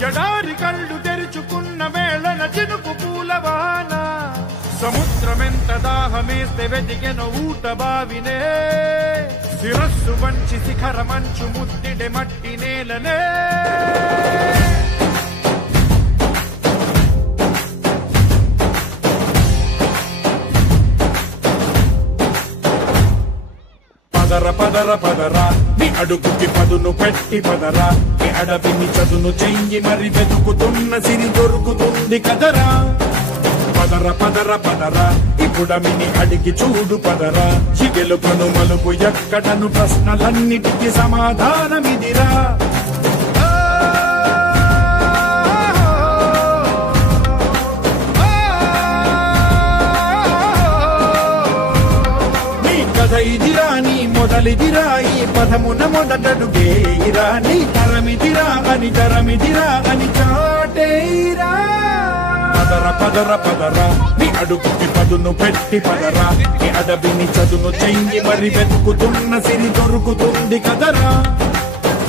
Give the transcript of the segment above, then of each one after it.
ఎడారి కళ్ళు తెరుచుకున్న వేళన చినుకు పూలవాన సముద్రమెంత దాహమేస్తే వెతికెన ఊట బావినే శిరస్సు వంచి శిఖర మంచు ముద్దిడే మట్టి నేలనే పదర పదర పదరా నీ అడుగుకి పదును పెట్టి పదరా నీ అడవిని చదును చెయ్యి మరి వెతుకుతున్న సిరి దొరుకుతుంది కదరా పదర పదర పదరా ఇప్పుడమిని అడిగి చూడు పదరా చిగెలుపను మలుపు ఎక్కడను ప్రశ్నలన్నిటికీ సమాధానమిదిరా ఇదిరా నీ మొదలిదిరా ఈ పదమున మొదటడుగేయిరా నీ తరమిదిరా అని చాటేయిరా పదర పదర పదరా నీ అడుగుకి పదును పెట్టి పదరా నీ అడవిని చదును చెయ్యి మరి వెతుకుతున్న సిరి దొరుకుతుంది కదరా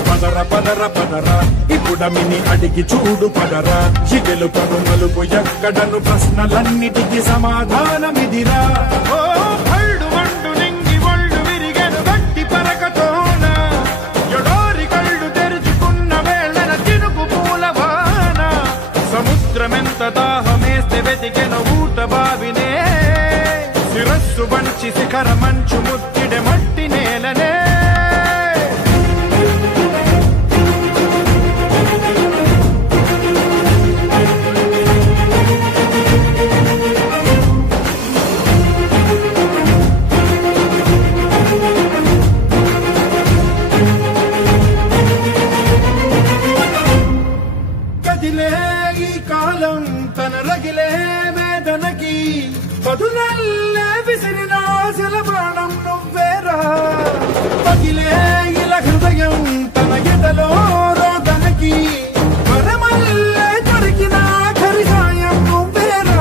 పదర పదర పదరా ఇప్పుడమిని అడిగి చూడు పదరా చిగెలుపను మలుపు ఎక్కడను ప్రశ్నలన్నిటికీ సమాధానమిదిరా సముద్రమెంత దాహమేస్తే వెతికెన ఊట బావినే శిరస్సు వంచి శిఖర మంచు ముద్దిడే మట్టి నేలనే కాలం తన రగిలే వేదనకి పదునల్లే విసిరిన ఆశల ప్రాణం నువ్వేరా పగిలే ఇలా హృదయం తన ఎదలో రోదనకి పరమల్లే దొరికిన ఆఖరి సాయం నువ్వేరా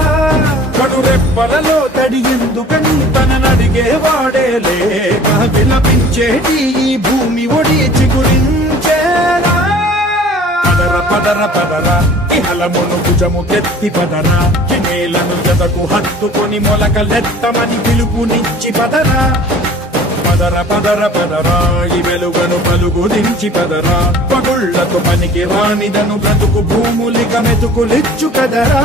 కడురెప్పలలో తడి ఎందుకని తననడిగే వాడే లేక విలపించేటి ఈ భూమి ఒడి చిగురించేరా పదర పదరా ఇహలమును భుజము కెత్తి పదరా నేలను ఎదకు హత్తుకొని మొలకలెత్తమని పిలుపునిచ్చి పదరా పదర పదర పదరా ఈ వెలుగను పలుగు దించి పదరా పగుళ్లకు పనికి రానిదను బ్రతుకు భూములిక మెతుకులిచ్చు కదరా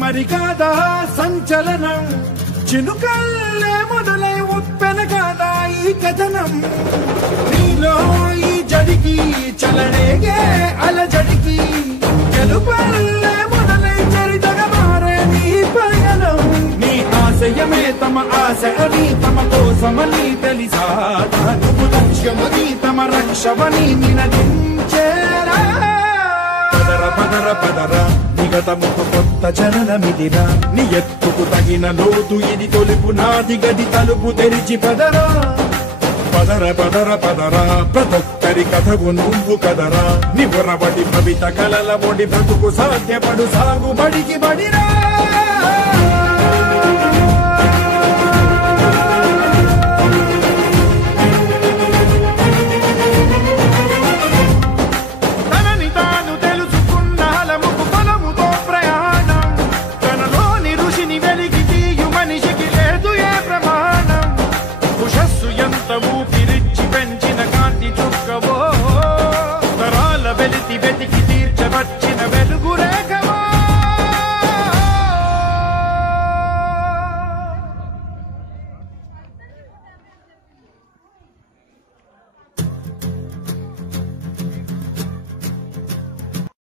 మరి కాదా సంచలనం చినుకల్లే మొదలై ఉప్పెన కాదా ఈ కథనం నీలో ఈ జడికి చలనేగే అలజడికి గెలుపల్లే మొదలై చరితగా మారే నీ పయనం నీ ఆశయమే తమ ఆశ అని తమ కోసమని తెలిసా నువ్వు లక్ష్యమని తమ రక్షమని నినదించేరా పదర పదర పదరా నిగతముకు కొత్త చలనమిదిరా నీ ఎత్తుకు తగిన లోతు ఇది తొలుపు నాది గది తలుపు తెరిచి పదరా పదర పదర పదరా ప్రతొక్కరి కథకు నువ్వు కదరా నిబురబడి భవిత కలల ఒడి బ్రతుకు సాధ్యపడు సాగుబడికి బడిరా